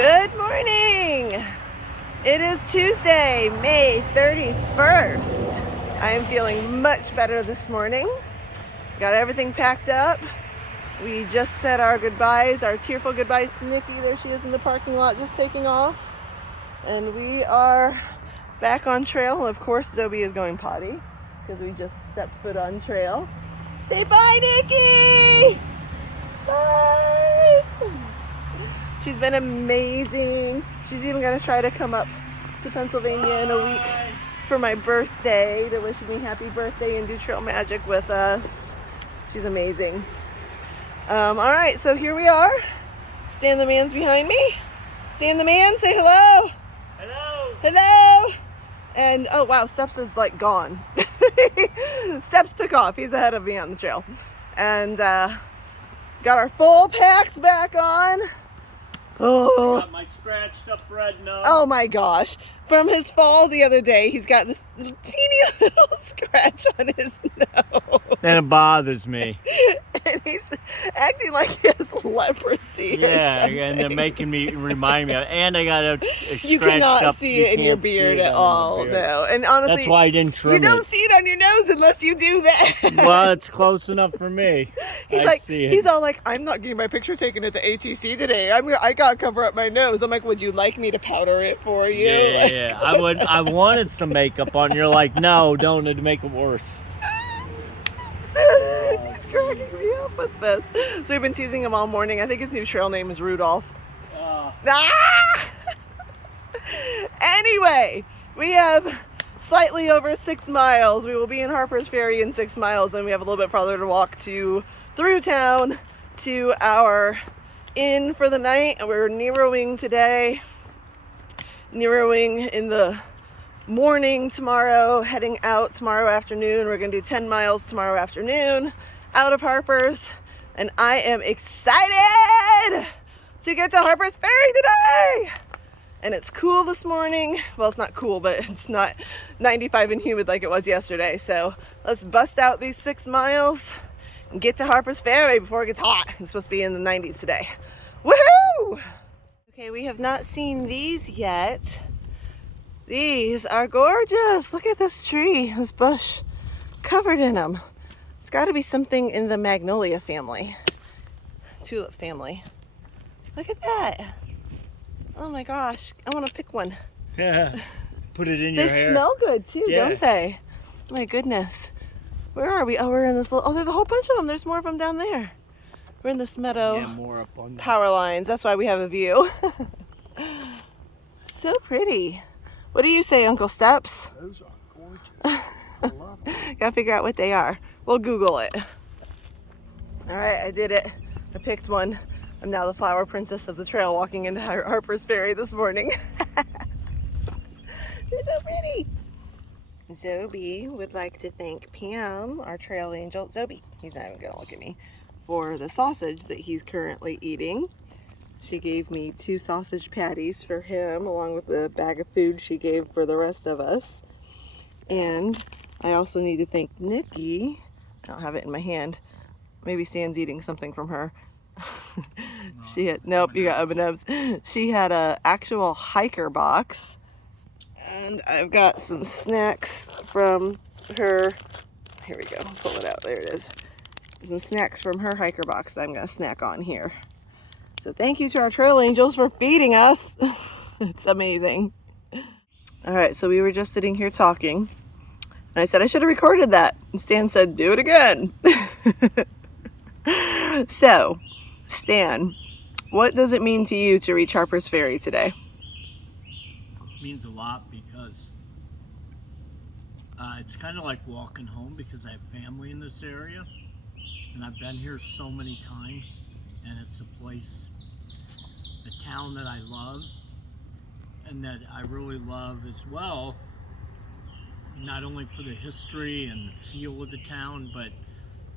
Good morning! It is Tuesday, May 31st. I am feeling much better this morning. Got everything packed up. We just said our goodbyes, our tearful goodbyes to Nikki. There she is in the parking lot just taking off. And we are back on trail. And of course, Zoe is going potty because we just stepped foot on trail. Say bye, Nikki! Bye! She's been amazing. She's even gonna try to come up to Pennsylvania in a week for my birthday to wish me happy birthday and do trail magic with us. She's amazing. All right, so here we are. Stan the man's behind me. Stan the man, say hello. Hello. Hello. And oh wow, Steps is like gone. Steps took off. He's ahead of me on the trail. And got our full packs back on. Oh. I got my scratched up red nose. Oh my gosh. From his fall the other day, he's got this teeny little scratch on his nose. And it bothers me. And he's acting like he has leprosy or something. And they're making me remind me of, and I got a you scratched cannot up, see it in your beard at all. No. And honestly, that's why I didn't trim you don't it. see it on your nose unless you do that. Well, it's close enough for me. He's all like, I'm not getting my picture taken at the ATC today. I gotta cover up my nose. I'm like, would you like me to powder it for you? Yeah. I wanted some makeup on. You're like, no, don't make it worse. He's cracking me up with this. So we've been teasing him all morning. I think his new trail name is Rudolph. Anyway, we have slightly over 6 miles. We will be in Harper's Ferry in 6 miles. Then we have a little bit farther to walk to through town to our inn for the night. We're Neroing today. Neroing in the morning tomorrow, heading out tomorrow afternoon. We're going to do 10 miles tomorrow afternoon out of Harper's. And I am excited to get to Harper's Ferry today. And it's cool this morning. Well, it's not cool, but it's not 95 and humid like it was yesterday. So let's bust out these 6 miles and get to Harper's Ferry before it gets hot. It's supposed to be in the 90s today. Woohoo! Okay, we have not seen these yet. These are gorgeous. Look at this tree, this bush, covered in them. It's got to be something in the magnolia family, tulip family. Look at that. Oh my gosh, I want to pick one. Yeah, put it in your hair. They smell good too, don't they? Oh my goodness. Where are we? Oh, we're in this little, there's a whole bunch of them. There's more of them down there. We're in this meadow. Yeah, more up on power lines. That's why we have a view. So pretty. What do you say, Uncle Steps? Those are gorgeous. I love them. Gotta figure out what they are. We'll Google it. All right, I did it. I picked one. I'm now the flower princess of the trail walking into Harper's Ferry this morning. They're so pretty. Zoe would like to thank Pam, our trail angel. Zoe, he's not even gonna look at me, for the sausage that he's currently eating. She gave me 2 sausage patties for him, along with the bag of food she gave for the rest of us. And I also need to thank Nikki. I don't have it in my hand. Maybe Stan's eating something from her. She had, nope, you got M&Ms. She had a actual hiker box. And I've got some snacks from her. Here we go, pull it out, there it is. Some snacks from her hiker box that I'm gonna snack on here. So thank you to our trail angels for feeding us. It's amazing. All right, so we were just sitting here talking. And I said, I should have recorded that. And Stan said, do it again. So, Stan, what does it mean to you to reach Harper's Ferry today? It means a lot because it's kind of like walking home because I have family in this area. And I've been here so many times, and it's a place, a town that I love and that I really love as well, not only for the history and the feel of the town, but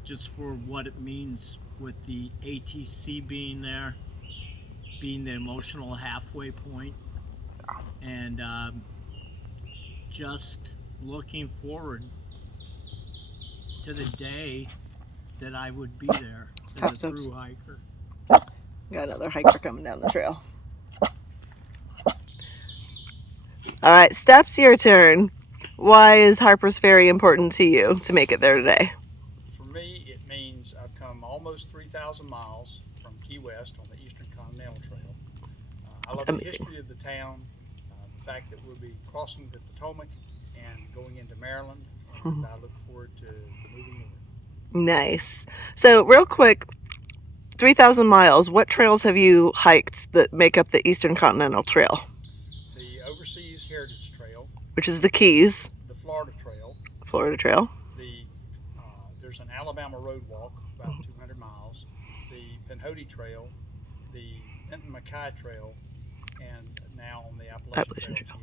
just for what it means with the ATC being there, being the emotional halfway point, and just looking forward to the day that I would be there as a thru-hiker. Got another hiker coming down the trail. All right, Steps, your turn. Why is Harper's Ferry important to you to make it there today? For me, it means I've come almost 3,000 miles from Key West on the Eastern Continental Trail. I love the history of the town, the fact that we'll be crossing the Potomac and going into Maryland, and I look forward to moving north. Nice. So real quick, 3,000 miles, what trails have you hiked that make up the Eastern Continental Trail? The Overseas Heritage Trail, which is the Keys. the Florida Trail, there's an Alabama road walk about 200 miles, the Pinhoti Trail, the Benton Mackay Trail, and now on the Appalachian Trail.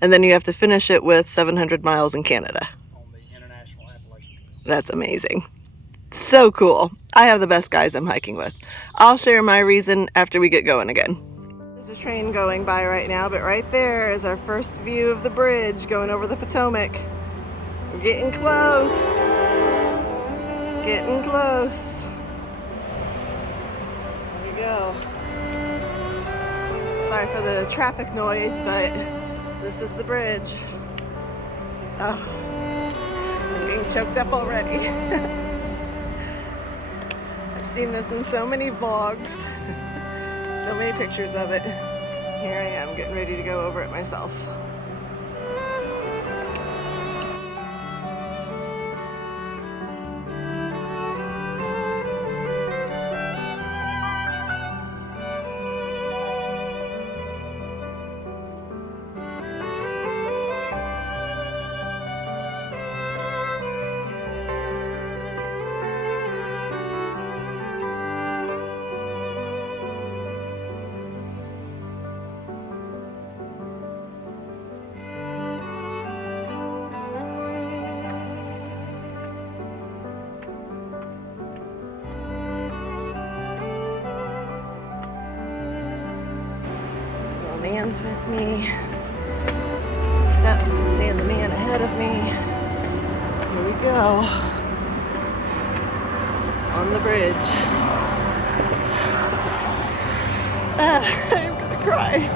And then you have to finish it with 700 miles in Canada. On the International Appalachian Trail. That's amazing. So cool. I have the best guys I'm hiking with. I'll share my reason after we get going again. There's a train going by right now, but right there is our first view of the bridge going over the Potomac. We're getting close. Getting close. There we go. Sorry for the traffic noise, but this is the bridge. Oh, I'm getting choked up already. I've seen this in so many vlogs, so many pictures of it. Here I am getting ready to go over it myself. Man's with me. Steps and stand the man ahead of me. Here we go. On the bridge. I'm gonna cry.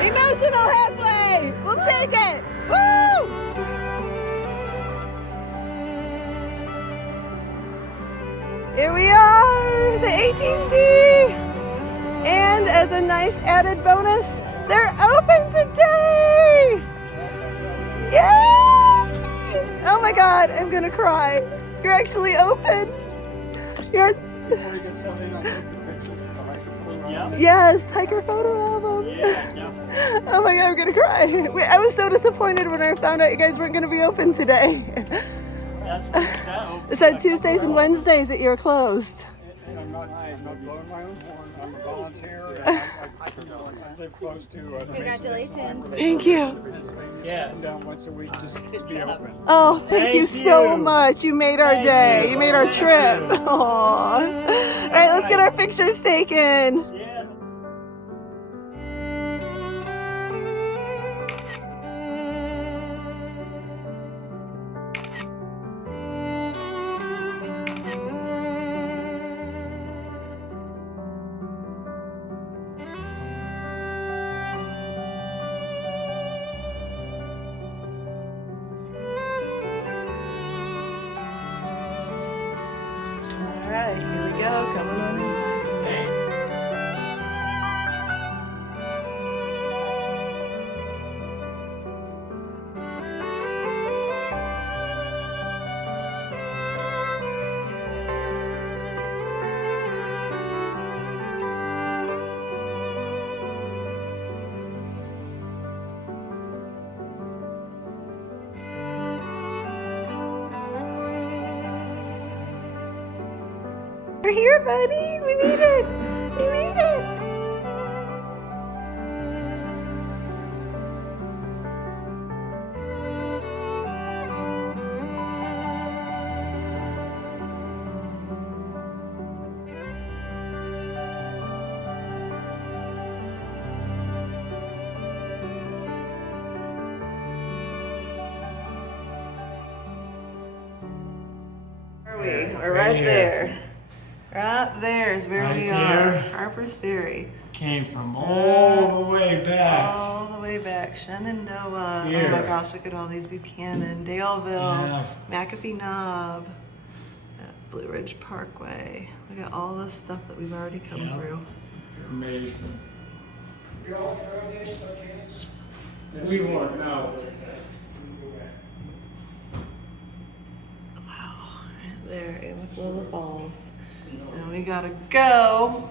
Emotional halfway! We'll take it! Woo! Here we are, the ATC! And as a nice added bonus, they're open today! Yay! Oh my god, I'm gonna cry. You're actually open. Yes. Yes, hiker photo album. Yeah, oh my god, I'm gonna cry. I was so disappointed when I found out you guys weren't gonna be open today. It said Tuesdays and Wednesdays that you were closed. I'm not blowing my own horn. I'm a volunteer. And I live close to Congratulations. Thank you. Yeah, down once a week just to be open. Oh, thank you so much. You made our day. You made our trip. Aww. All right, let's get our pictures taken. We're here, buddy. We made it. We made it. We're right there. Right there is where we are. Harper's Ferry. Came from all the way back. All the way back. Shenandoah. Here. Oh my gosh, look at all these. Buchanan, Daleville, McAfee Knob, Blue Ridge Parkway. Look at all the stuff that we've already come through. Amazing. We weren't, no. There in Little Falls. And we gotta go.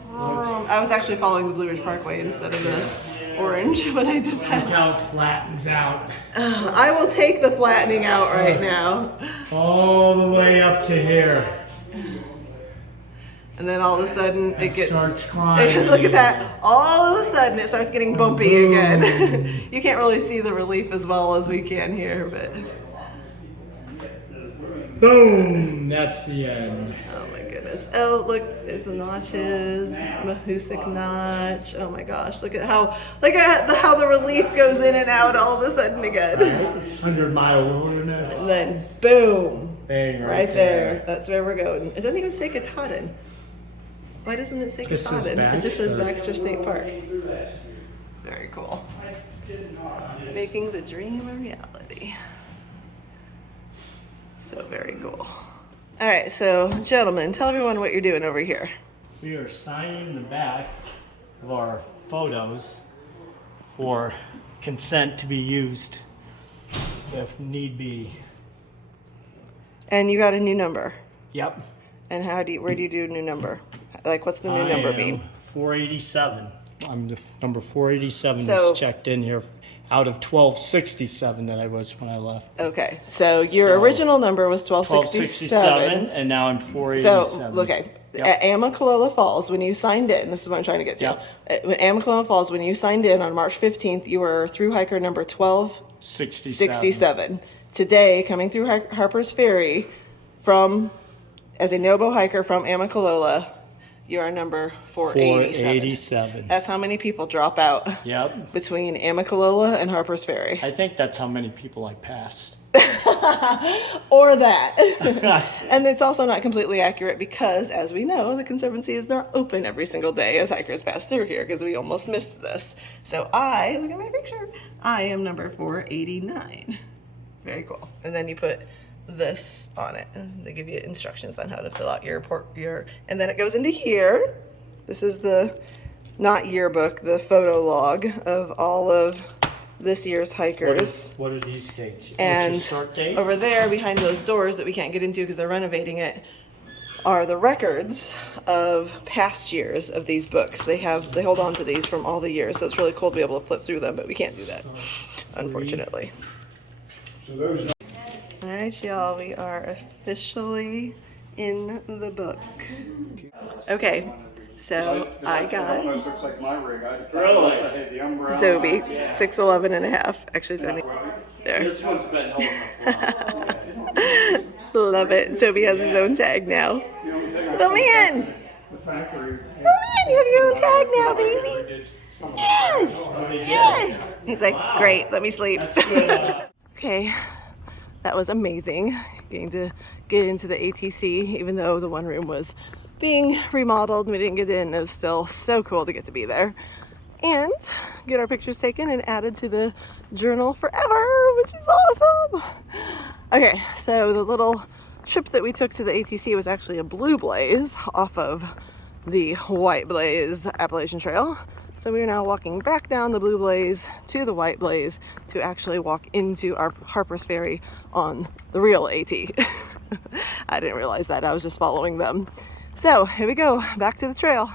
I was actually following the Blue Ridge Parkway instead of the orange when I did that. Look how it flattens out. I will take the flattening out right now. All the way up to here. And then all of a sudden it starts climbing. Look at that. All of a sudden it starts getting bumpy again. You can't really see the relief as well as we can here, but. Boom! That's the end. Oh my goodness. Oh, look, there's the notches, Mahoosuc Notch. Oh my gosh, look at how the relief goes in and out all of a sudden again. 100-mile wilderness. And then boom. Bang, right there. That's where we're going. It doesn't even say Katahdin. Why doesn't it say Katahdin? It just says Baxter State Park. Very cool. Making the dream a reality. So very cool. All right, so gentlemen, tell everyone what you're doing over here. We are signing the back of our photos for consent to be used if need be. And you got a new number. Yep. And where do you do a new number? Like, what's the new number mean? 487. I'm the number 487 So- that's checked in here out of 1267 that I was when I left. Okay, so your original number was 1267. And now I'm 487. So, okay, at Amicalola Falls, when you signed in, this is what I'm trying to get to. Yep. At Amicalola Falls, when you signed in on March 15th, you were thru-hiker number 1267. Today, coming through Harper's Ferry as a nobo hiker from Amicalola, you are number 487. That's how many people drop out between Amicalola and Harper's Ferry. I think that's how many people I passed. Or that. And it's also not completely accurate because, as we know, the Conservancy is not open every single day as hikers pass through here because we almost missed this. So look at my picture, I am number 489. Very cool. And then you put this on it. And they give you instructions on how to fill out your report, and then it goes into here. This is the, not yearbook, the photo log of all of this year's hikers. What are these dates? And what's your start date? Over there behind those doors that we can't get into because they're renovating it are the records of past years of these books. They hold on to these from all the years, so it's really cool to be able to flip through them, but we can't do that, unfortunately. All right, y'all, we are officially in the book. Okay, so I got Almost looks like my rig. Really? I had the umbrella. Zobe, 6'11" and a half. Actually, there. This one's been holding up well. Love it. Zobe has his own tag now. Little man! The factory. Little man, you have your own tag now, baby. Yes! Yes! He's like, great, let me sleep. Okay. That was amazing, getting to get into the ATC, even though the one room was being remodeled and we didn't get in. It was still so cool to get to be there and get our pictures taken and added to the journal forever, which is awesome. Okay, so the little trip that we took to the ATC was actually a blue blaze off of the white blaze Appalachian Trail. So we are now walking back down the blue blaze to the white blaze to actually walk into our Harper's Ferry on the real AT. I didn't realize that. I was just following them. So here we go, back to the trail.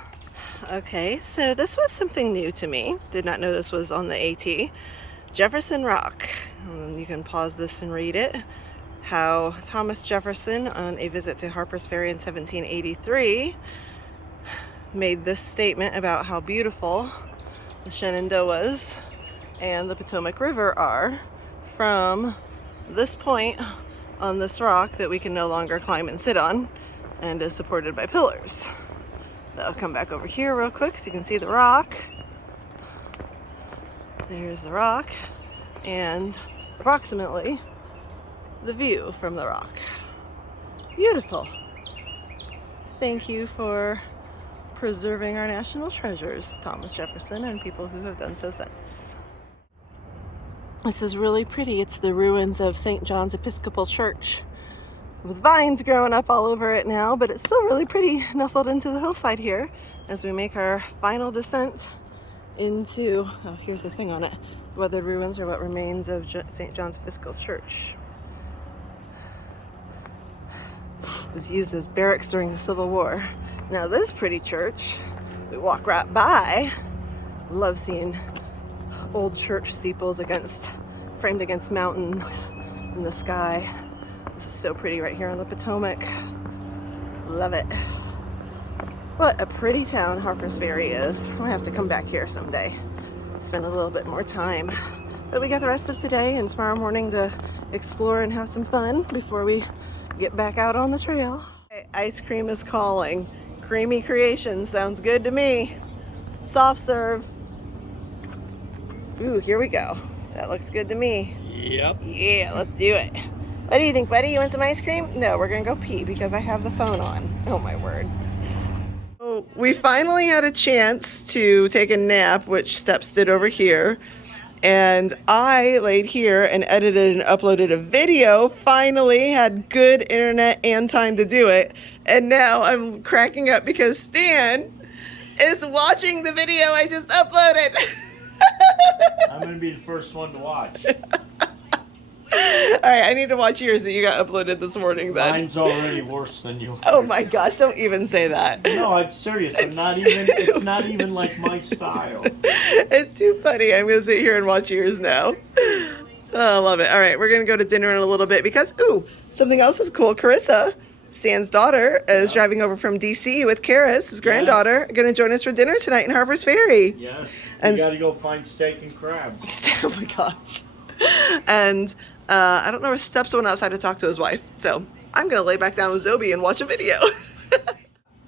Okay, so this was something new to me. Did not know this was on the AT. Jefferson Rock. You can pause this and read it. how Thomas Jefferson, on a visit to Harper's Ferry in 1783, made this statement about how beautiful the Shenandoahs and the Potomac River are from this point on this rock that we can no longer climb and sit on and is supported by pillars. But I'll come back over here real quick so you can see the rock. There's the rock and approximately the view from the rock. Beautiful. Thank you for preserving our national treasures, Thomas Jefferson and people who have done so since. This is really pretty. It's the ruins of St. John's Episcopal Church with vines growing up all over it now, but it's still really pretty nestled into the hillside here as we make our final descent into, oh, here's the thing on it, weathered ruins are what remains of St. John's Episcopal Church. It was used as barracks during the Civil War. Now this pretty church, we walk right by. Love seeing old church steeples framed against mountains in the sky. This is so pretty right here on the Potomac. Love it. What a pretty town Harper's Ferry is. I'll have to come back here someday, spend a little bit more time. But we got the rest of today and tomorrow morning to explore and have some fun before we get back out on the trail. Ice cream is calling. Creamy creation sounds good to me. Soft serve. Ooh, here we go. That looks good to me. Yep. Yeah, let's do it. What do you think, buddy? You want some ice cream? No, we're gonna go pee because I have the phone on. Oh my word. So we finally had a chance to take a nap, which Steps did over here. And I laid here and edited and uploaded a video. Finally had good internet and time to do it. And now I'm cracking up because Stan is watching the video I just uploaded. I'm going to be the first one to watch. All right, I need to watch yours that you got uploaded this morning then. Mine's already worse than yours. Oh my gosh, don't even say that. No, I'm serious. It's not even like my style. It's too funny. I'm going to sit here and watch yours now. Oh, I love it. All right, we're going to go to dinner in a little bit because, ooh, something else is cool. Carissa, Stan's daughter, is driving over from D.C. with Karis, his granddaughter, going to join us for dinner tonight in Harper's Ferry. Yes. And We got to go find steak and crabs. Oh my gosh. And I don't know if Steps went outside to talk to his wife, so I'm going to lay back down with Zobi and watch a video.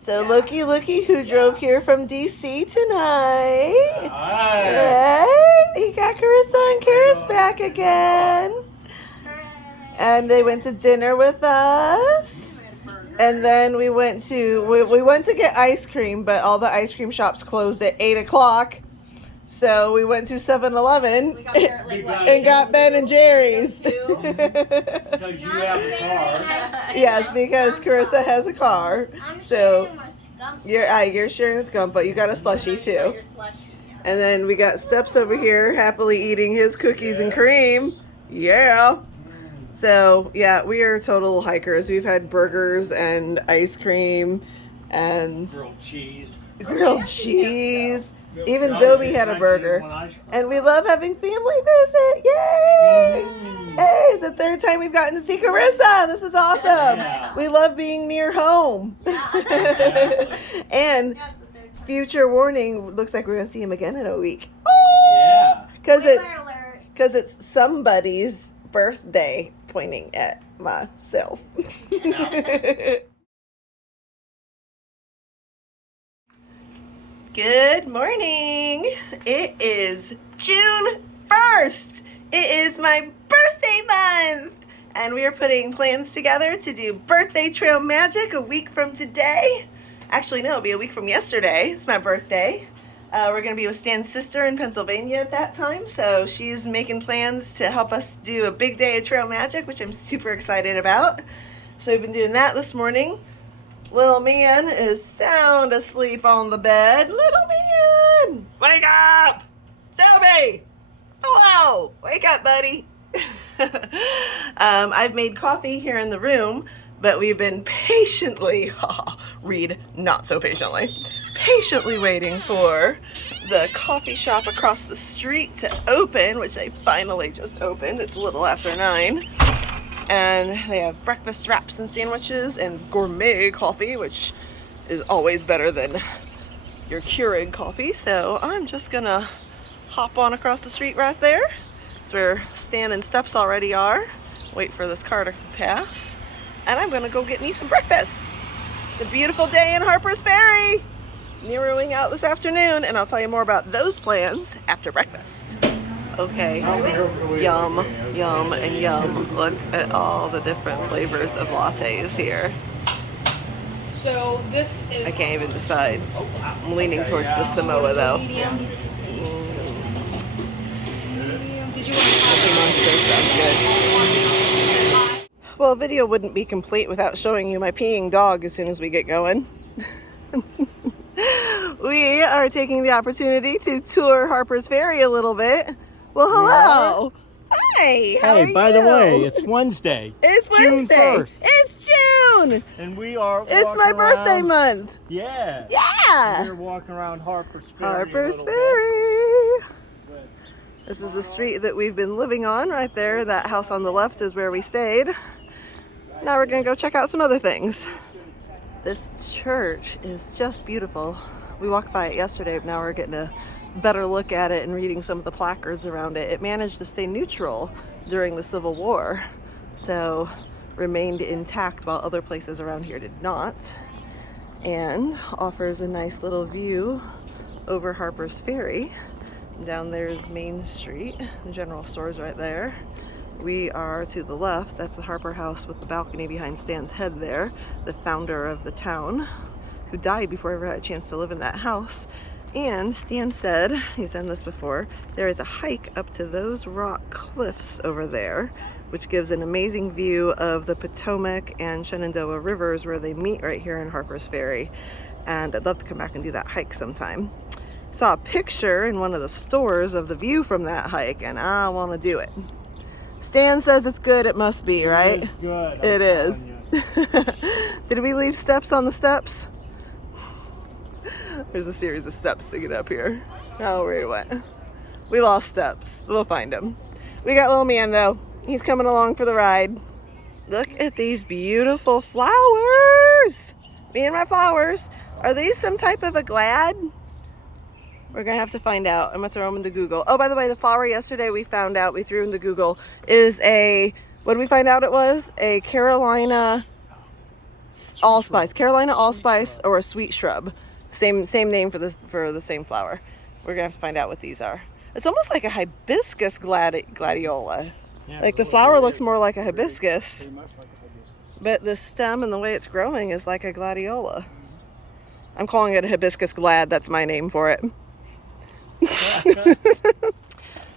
So looky who drove here from D.C. tonight. Hi. Hey, we got Carissa and Karis back again. And they went to dinner with us. And then we went to get ice cream, but all the ice cream shops closed at 8 o'clock. So we went to 7-Eleven and got Ben and Jerry's. Because you have a car. Yes, because Carissa has a car. So you're sharing with Gump, but you got a slushie too. And then we got Steps over here happily eating his cookies and cream. Yeah. So yeah, we are total hikers. We've had burgers and ice cream and grilled cheese. Even Zobi had a burger. And we love having family visit. Yay! Hey, it's the third time we've gotten to see Carissa. This is awesome. Yeah. We love being near home. And future warning, looks like we're going to see him again in a week. Yeah. Because it's somebody's birthday, pointing at myself. Good morning. It is June 1st. It is my birthday month. And we are putting plans together to do birthday trail magic a week from today. Actually, no, it'll be a week from yesterday. It's my birthday. We're going to be with Stan's sister in Pennsylvania at that time. So she's making plans to help us do a big day of trail magic, which I'm super excited about. So we've been doing that this morning. Little man is sound asleep on the bed. Little man, wake up! Zobi! Hello! Wake up, buddy. I've made coffee here in the room, but we've been patiently, read not so patiently waiting for the coffee shop across the street to open, which they finally just opened. It's a little after 9. And they have breakfast wraps and sandwiches and gourmet coffee, which is always better than your Keurig coffee. So I'm just gonna hop on across the street right there. That's where Stan and Steps already are. Wait for this car to pass. And I'm gonna go get me some breakfast. It's a beautiful day in Harper's Ferry. Nearing out this afternoon, and I'll tell you more about those plans after breakfast. Okay, yum, yum, and yum. Look at all the different flavors of lattes here. So this is. I can't even decide. I'm leaning towards the Samoa though. Medium. Mm. Did you want Cookie Monster sounds good. Well, a video wouldn't be complete without showing you my peeing dog as soon as we get going. We are taking the opportunity to tour Harper's Ferry a little bit. Well, hello. Hey, how are you? By the way, it's Wednesday. It's Wednesday. June 1st. It's June. And we are It's my birthday month. Yeah. Yeah. We're walking around Harper's Ferry. Harper's Ferry. This is the street that we've been living on right there. That house on the left is where we stayed. Now we're gonna go check out some other things. This church is just beautiful. We walked by it yesterday, but now we're getting a better look at it and reading some of the placards around it. It managed to stay neutral during the Civil War, so remained intact while other places around here did not, and offers a nice little view over Harper's Ferry. Down there's Main Street, the general store's right there. We are to the left, that's the Harper house with the balcony behind Stan's head there, the founder of the town, who died before I ever had a chance to live in that house. And Stan said, he's done this before, there is a hike up to those rock cliffs over there, which gives an amazing view of the Potomac and Shenandoah rivers where they meet right here in Harper's Ferry. And I'd love to come back and do that hike sometime. Saw a picture in one of the stores of the view from that hike, and I want to do it. Stan says it's good, it must be, right? It's good. It is. Did we leave steps on the steps? There's a series of steps to get up here. Oh, where he went. We lost steps. We'll find him. We got little man though. He's coming along for the ride. Look at these beautiful flowers. Me and my flowers. Are these some type of a glad? We're gonna have to find out. I'm gonna throw them into Google. Oh, by the way, the flower yesterday we found out, we threw into Google, is a, what did we find out it was? A Carolina allspice. Carolina allspice or a sweet shrub. Same name for the same flower. We're gonna have to find out what these are. It's almost like a hibiscus gladiola. Yeah, like the flower looks more like a hibiscus, but the stem and the way it's growing is like a gladiola. I'm calling it a hibiscus glad. That's my name for it.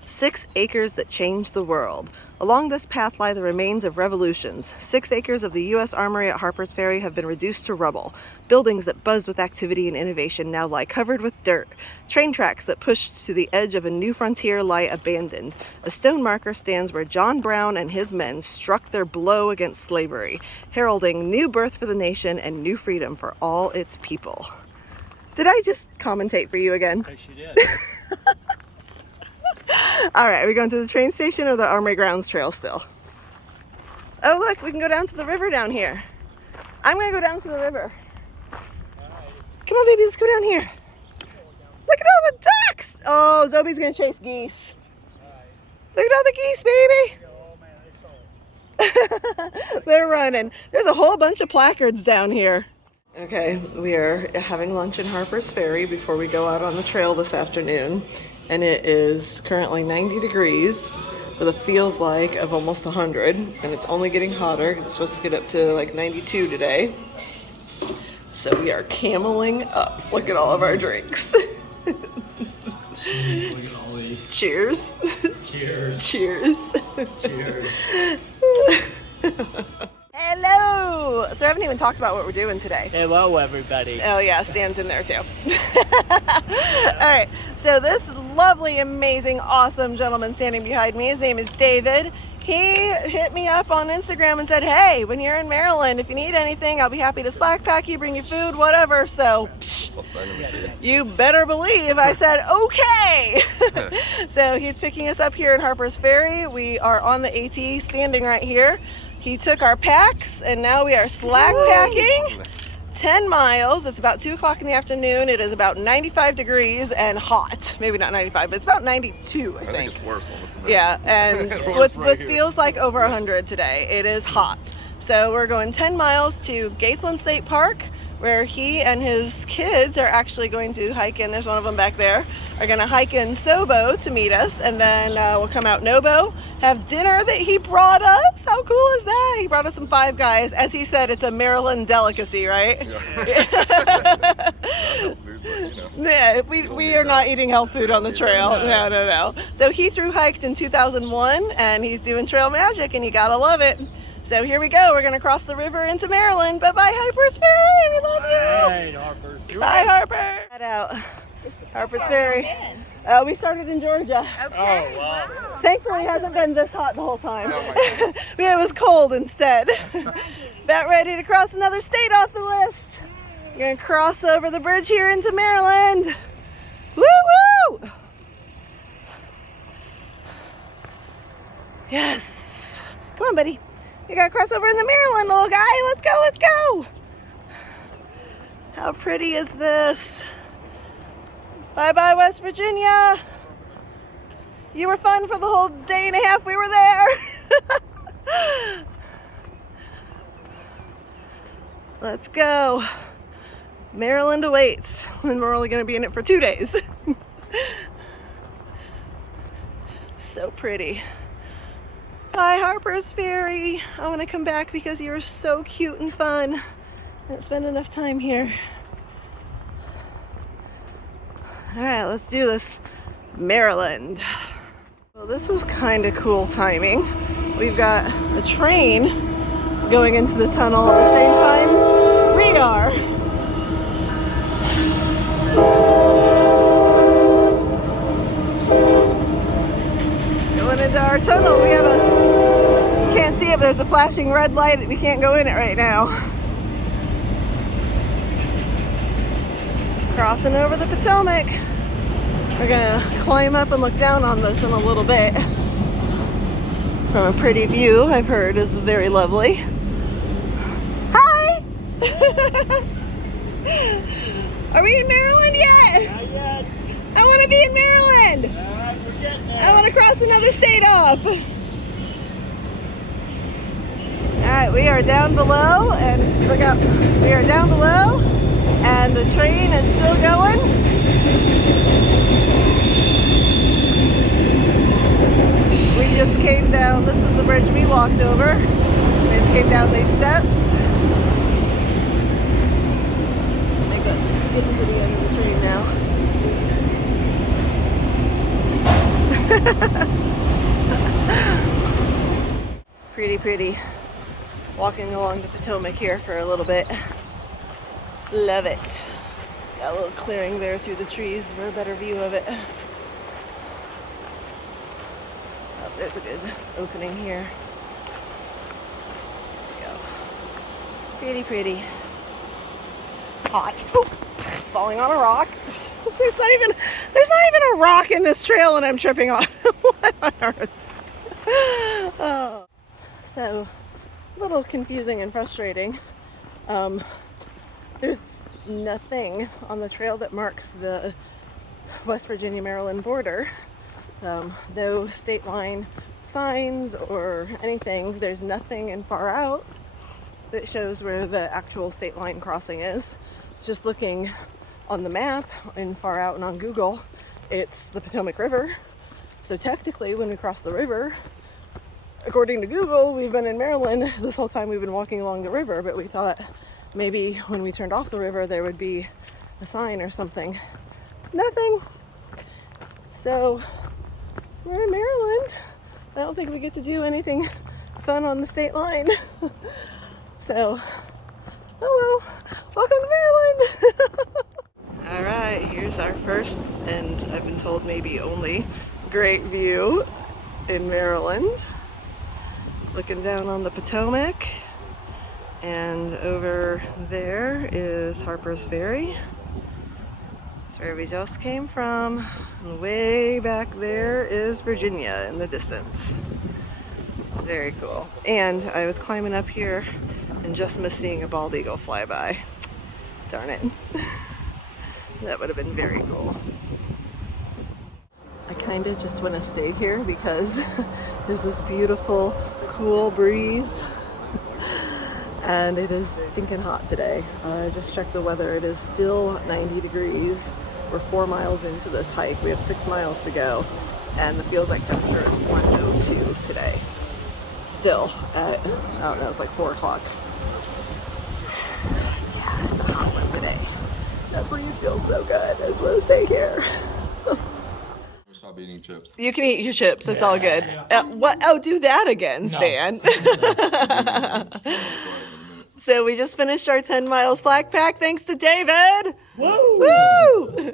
6 acres that changed the world. Along this path lie the remains of revolutions. 6 acres of the U.S. Armory at Harper's Ferry have been reduced to rubble. Buildings that buzzed with activity and innovation now lie covered with dirt. Train tracks that pushed to the edge of a new frontier lie abandoned. A stone marker stands where John Brown and his men struck their blow against slavery, heralding new birth for the nation and new freedom for all its people. Did I just commentate for you again? Yes, you did. All right, are we going to the train station or the Armory Grounds Trail still? Oh, look, we can go down to the river down here. I'm gonna go down to the river. Come on, baby, let's go down here. Look at all the ducks. Oh, Zoe's gonna chase geese. Look at all the geese, baby. They're running. There's a whole bunch of placards down here. Okay, we are having lunch in Harper's Ferry before we go out on the trail this afternoon. And it is currently 90 degrees with a feels like of almost 100. And it's only getting hotter because it's supposed to get up to like 92 today. So we are cameling up. Look at all of our drinks. Jeez, look at all these. Cheers. Cheers. Cheers. Cheers. Hello! So I haven't even talked about what we're doing today. Hello, everybody. Oh yeah, Stan's in there too. Alright, so this lovely, amazing, awesome gentleman standing behind me, his name is David. he hit me up on Instagram and said, hey, when you're in Maryland, if you need anything, I'll be happy to slack pack you, bring you food, whatever. So you better believe I said okay. So he's picking us up here in Harper's Ferry. We are on the AT standing right here. He took our packs and now we are slack packing 10 miles. It's about 2 o'clock in the afternoon. It is about 95 degrees and hot. Maybe not 95, but it's about 92, I think. It's worse on this event. Yeah, and what feels like over 100 today. It is hot. So we're going 10 miles to Gaithland State Park, where he and his kids are actually going to hike in. There's one of them back there. Are going to hike in Sobo to meet us, and then we'll come out Nobo, have dinner that he brought us. How cool is that? He brought us some Five Guys. As he said, it's a Maryland delicacy, right? Yeah. Yeah, we are not eating health food on the trail. No. So he thru-hiked in 2001, and he's doing trail magic, and you gotta love it. So here we go. We're gonna cross the river into Maryland. Bye-bye, Harper's Ferry. We love you. Right, Harpers. Bye, Harper. Head out. Harper's Ferry. We started in Georgia. Okay. Oh, wow. Thankfully, it hasn't been this hot the whole time. It was cold instead. About ready to cross another state off the list. We're gonna cross over the bridge here into Maryland. Woo woo! Yes. Come on, buddy. We gotta cross over into Maryland, little guy. Let's go, let's go. How pretty is this? Bye-bye, West Virginia. You were fun for the whole day and a half we were there. Let's go. Maryland awaits, when we're only going to be in it for 2 days. So pretty. Bye, Harper's Ferry. I want to come back because you're so cute and fun. Didn't spend enough time here. All right, let's do this. Maryland. Well, this was kind of cool timing. We've got a train going into the tunnel at the same time we are. Going into our tunnel. We have you can't see it, but there's a flashing red light and we can't go in it right now. Crossing over the Potomac. We're gonna climb up and look down on this in a little bit. From a pretty view, I've heard is very lovely. Hi! Are we in Maryland yet? Not yet. I want to be in Maryland. All right, we're getting there. I want to cross another state off. All right, we are down below, and look up. We are down below, and the train is still going. We just came down. This was the bridge we walked over. We just came down these steps. Make us get into the end of the train now. Pretty, pretty. Walking along the Potomac here for a little bit. Love it. Got a little clearing there through the trees for a better view of it. Oh, there's a good opening here. There we go. Pretty, pretty. Hot. Oh, falling on a rock. There's not even a rock in this trail and I'm tripping off. What on earth? Oh. So, a little confusing and frustrating. There's nothing on the trail that marks the West Virginia-Maryland border. No state line signs or anything. There's nothing in far out that shows where the actual state line crossing is. Just looking on the map in far out and on Google, it's the Potomac River. So technically when we cross the river, according to Google, we've been in Maryland this whole time. We've been walking along the river, but we thought maybe when we turned off the river there would be a sign or something. Nothing. So we're in Maryland. I don't think we get to do anything fun on the state line. So, oh well, welcome to Maryland. All right, here's our first, and I've been told maybe only, great view in Maryland. looking down on the Potomac, and over there is Harper's Ferry. That's where we just came from. And way back there is Virginia in the distance. Very cool. And I was climbing up here and just missed seeing a bald eagle fly by. Darn it. That would have been very cool. I kind of just want to stay here because there's this beautiful, cool breeze. And it is stinking hot today. I just checked the weather. It is still 90 degrees. We're 4 miles into this hike. We have 6 miles to go. And the feels like temperature is 102 today. Still at, I don't know, it's like 4 o'clock. Yeah, it's a hot one today. That breeze feels so good. I just want to stay here. Stop eating chips. You can eat your chips. It's all good. What? Oh, do that again, Stan. So we just finished our 10-mile slack pack thanks to David. Woo! Woo!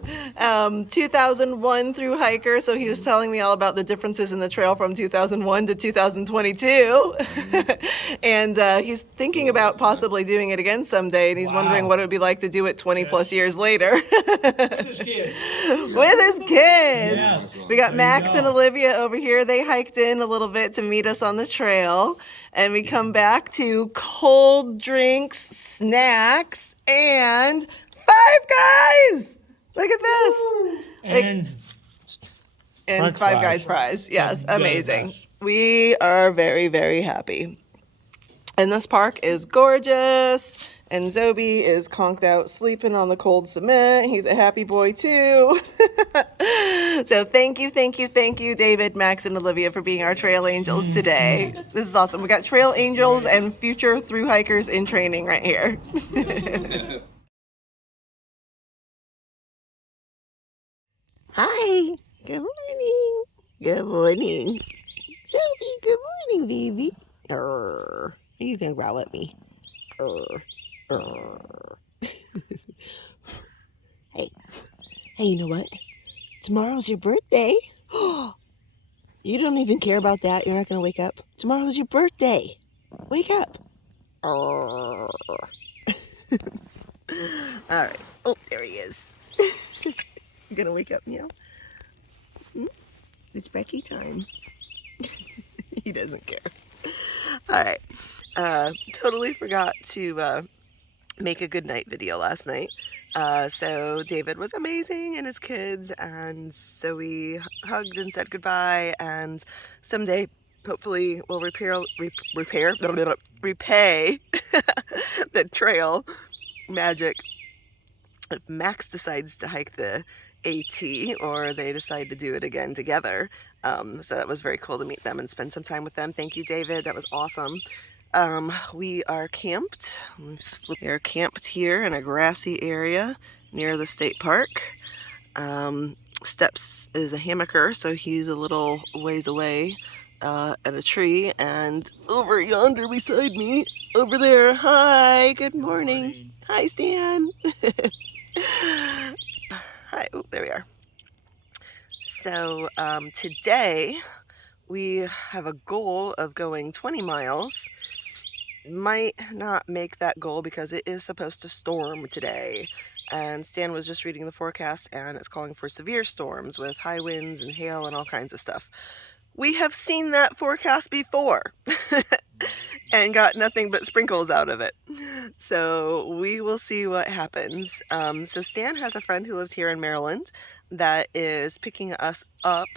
2001 thru-hiker, so he was telling me all about the differences in the trail from 2001 to 2022. And he's thinking about possibly doing it again someday, and he's wondering what it would be like to do it 20 plus years later. With his kids. With his kids. Yes. We got There Max you and go. Olivia over here. They hiked in a little bit to meet us on the trail. And we come back to cold drinks, snacks, and Five Guys. Look at this. And And French Five fries. Guys fries. Yes, Good, amazing. yes. We are very, very happy. And this park is gorgeous. And Zobi is conked out sleeping on the cold cement. He's a happy boy too. So thank you, David, Max, and Olivia for being our trail angels today. This is awesome. We got trail angels and future thru-hikers in training right here. Hi. Good morning. Good morning. Sophie, good morning, baby. Are you gonna growl at me? Hey, you know what? Tomorrow's your birthday. You don't even care about that. You're not gonna wake up. Tomorrow's your birthday. Wake up. All right. Oh, there he is. You gonna wake up now? It's Becky time. He doesn't care. All right. Totally forgot to make a good night video last night. So David was amazing and his kids, and so we hugged and said goodbye, and someday hopefully we'll repay the trail magic if Max decides to hike the AT or they decide to do it again together. So that was very cool to meet them and spend some time with them. Thank you, David. That was awesome. We are camped. We are camped here in a grassy area near the state park. Steps is a hammocker, so he's a little ways away at a tree. And over yonder beside me, over there, hi, good morning. Hi, Stan. Hi, oh, there we are. So today we have a goal of going 20 miles. Might not make that goal because it is supposed to storm today. And Stan was just reading the forecast and it's calling for severe storms with high winds and hail and all kinds of stuff. We have seen that forecast before and got nothing but sprinkles out of it. So we will see what happens. So Stan has a friend who lives here in Maryland that is picking us up.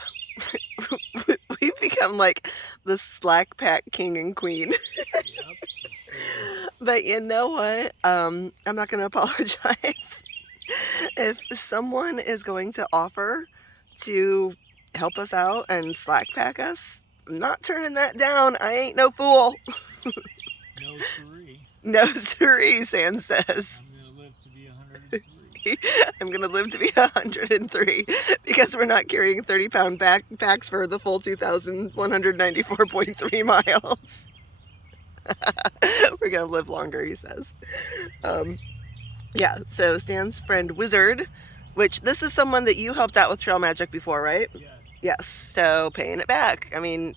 We've become like the slack pack king and queen. But you know what? I'm not going to apologize. If someone is going to offer to help us out and slack pack us, I'm not turning that down. I ain't no fool. No siree. No siree, Sam says. I'm gonna live to be 103. I'm going to live to be 103 because we're not carrying 30-pound backpacks for the full 2,194.3 miles. We're going to live longer, he says. Yeah, so Stan's friend Wizard, which this is someone that you helped out with Trail Magic before, right? Yes. Yes, so paying it back. I mean,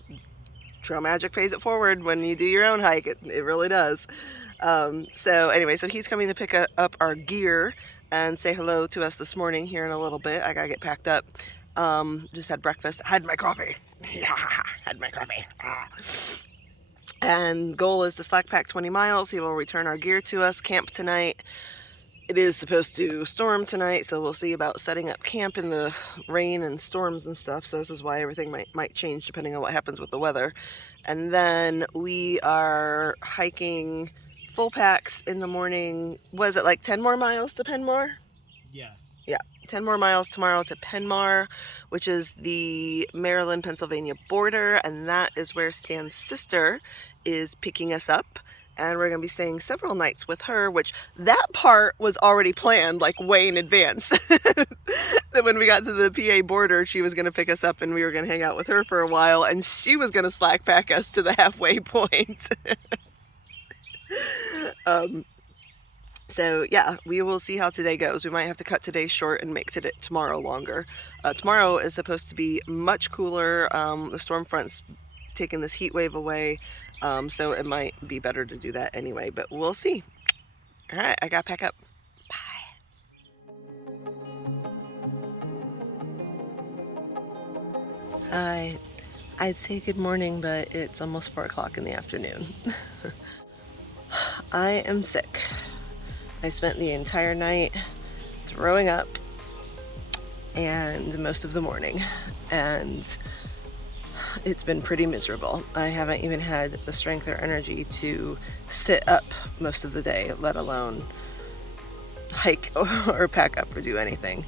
Trail magic pays it forward when you do your own hike. It really does. So anyway, so he's coming to pick up our gear and say hello to us this morning here in a little bit. I gotta get packed up. Just had breakfast, had my coffee. Yeah, had my coffee. And goal is to slack pack 20 miles. He will return our gear to us, camp tonight. It is supposed to storm tonight, so we'll see about setting up camp in the rain and storms and stuff. So this is why everything might change depending on what happens with the weather. And then we are hiking full packs in the morning. Was it like 10 more miles to Penmore? Yes. Yeah, 10 more miles tomorrow to Penmore, which is the Maryland-Pennsylvania border, and that is where Stan's sister is picking us up. And we're going to be staying several nights with her, which that part was already planned, like way in advance. That when we got to the PA border, she was going to pick us up and we were going to hang out with her for a while, and she was going to slack pack us to the halfway point. So yeah, we will see how today goes. We might have to cut today short and make tomorrow longer. Tomorrow is supposed to be much cooler. The storm front's taking this heat wave away. So it might be better to do that anyway, but we'll see. All right, I gotta pack up. Bye. Hi. I'd say good morning, but it's almost 4 o'clock in the afternoon. I am sick. I spent the entire night throwing up and most of the morning, and it's been pretty miserable. I haven't even had the strength or energy to sit up most of the day, let alone hike or pack up or do anything.